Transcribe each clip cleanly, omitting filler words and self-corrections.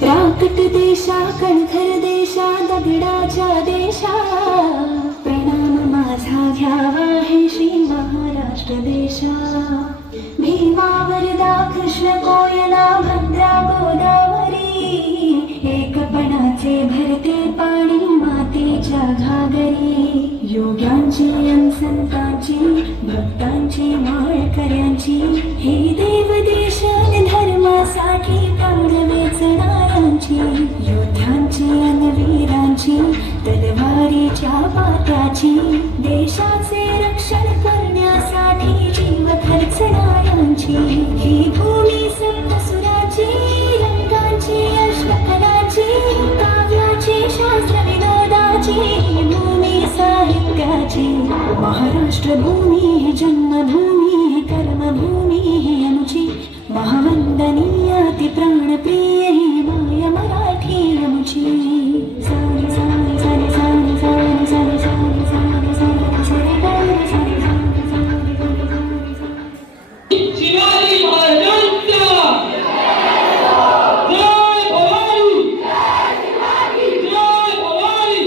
राकट देशा कणखर देशा दगडाच्या देशा प्रणाम माझा घ्यावा हे श्री महाराष्ट्र देशा. भीमा वरदा कृष्ण कोयना भद्रा गोदावरी एकपणाचे भरते पाणी मातेच्या घागरी. योग्यांची अन संतांची भक्तांची माळकऱ्यांची हे देव देश धर्मासाठी प्राण वेचणाऱ्यांची योद्ध्यांची अन वीरांची तलवारीच्या पात्याची देशाचे रक्षण करण्यासाठी जीव खर्चणाऱ्यांची ही भूमी सप्तसुराची रंगांची अष्टकलाची काव्याची शास्त्र विनोदाची भूमी साहित्याची. महाराष्ट्र भूमी जन्मभूमी कर्मभूमी आमची महावंदनीय ती प्राणप्रिय ही माय मराठी आमची. सारी सारी सारी सारी सारी सारी सारी सारी सारी सारी सारी सारी शिवाजी महाराजांचा जय भवानी, जय भवानी,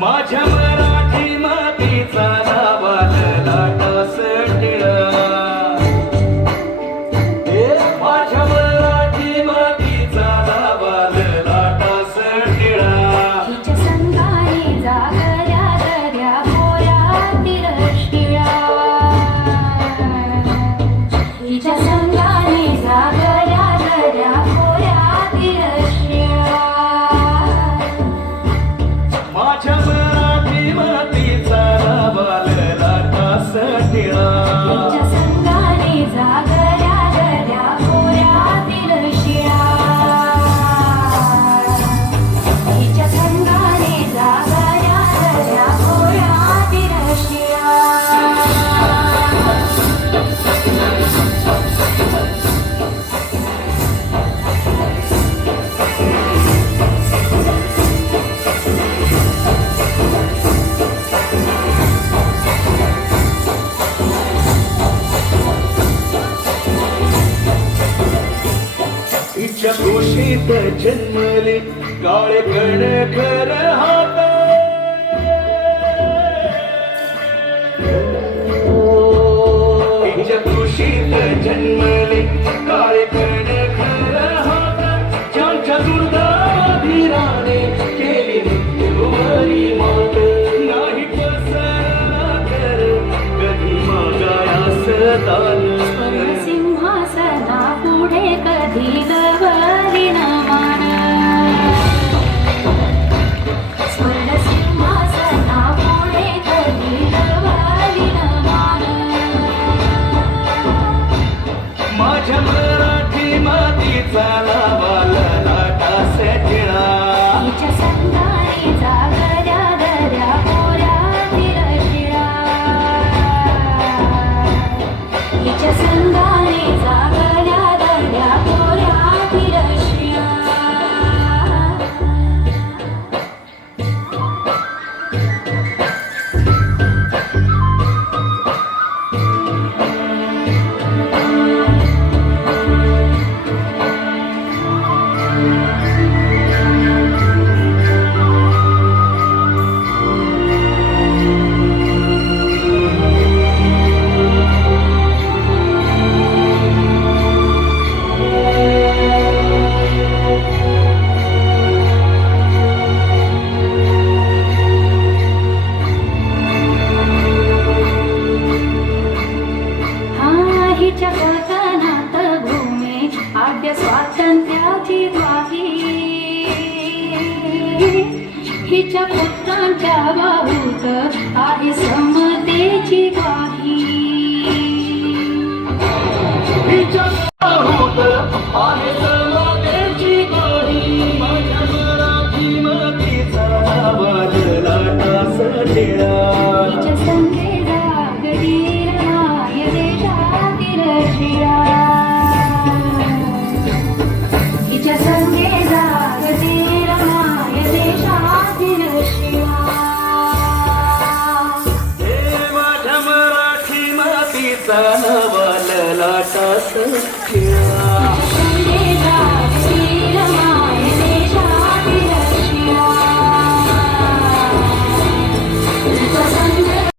माझ्या मराठी मातीचा लावाल लाटास टिळा. माझ्या मराठी मातीचा लावाल लाटास टिळा. हिच्या संगाने जागल्या दर्या खोऱ्यातील शिळा. हिच्या संगाने जागल्या दर्या खोऱ्यातील शिळा. माझ्या मराठी मातीचा लावाल लाटास टिळा. हिच्या संगाने जागल्या दर्या खोऱ्यातील शिळा. हिच्या संगाने जागल्या दर्या खोऱ्यातील शिळा. तिच्या कुशीत जन्मले काळे कणखर हात. तिच्या कुशीत जन्मले काळे कणखर हात. ज्यांच्या दुर्दाधीराने केली मृत्यूवरी मात. नाही पसरा कर कधी मागायास दान. सिंहासना पुढे कधी गवरी न मान. स्वर्ग सिंहासना पुढे कधी गवरी न मान. माझ्या मराठी मातीचा लावाल लाटास टिळा. हिच्या संगाने जागल्या दर्या खोऱ्यातील शिळा. हिच्या संगाने जागल्या दर्या खोऱ्यातील शिळा. हिच्या पुत्रांच्या बाहूत आहे समतेची ग्वाही. हिच्या बाहूत आहे समतेची ग्वाही. हात खेळा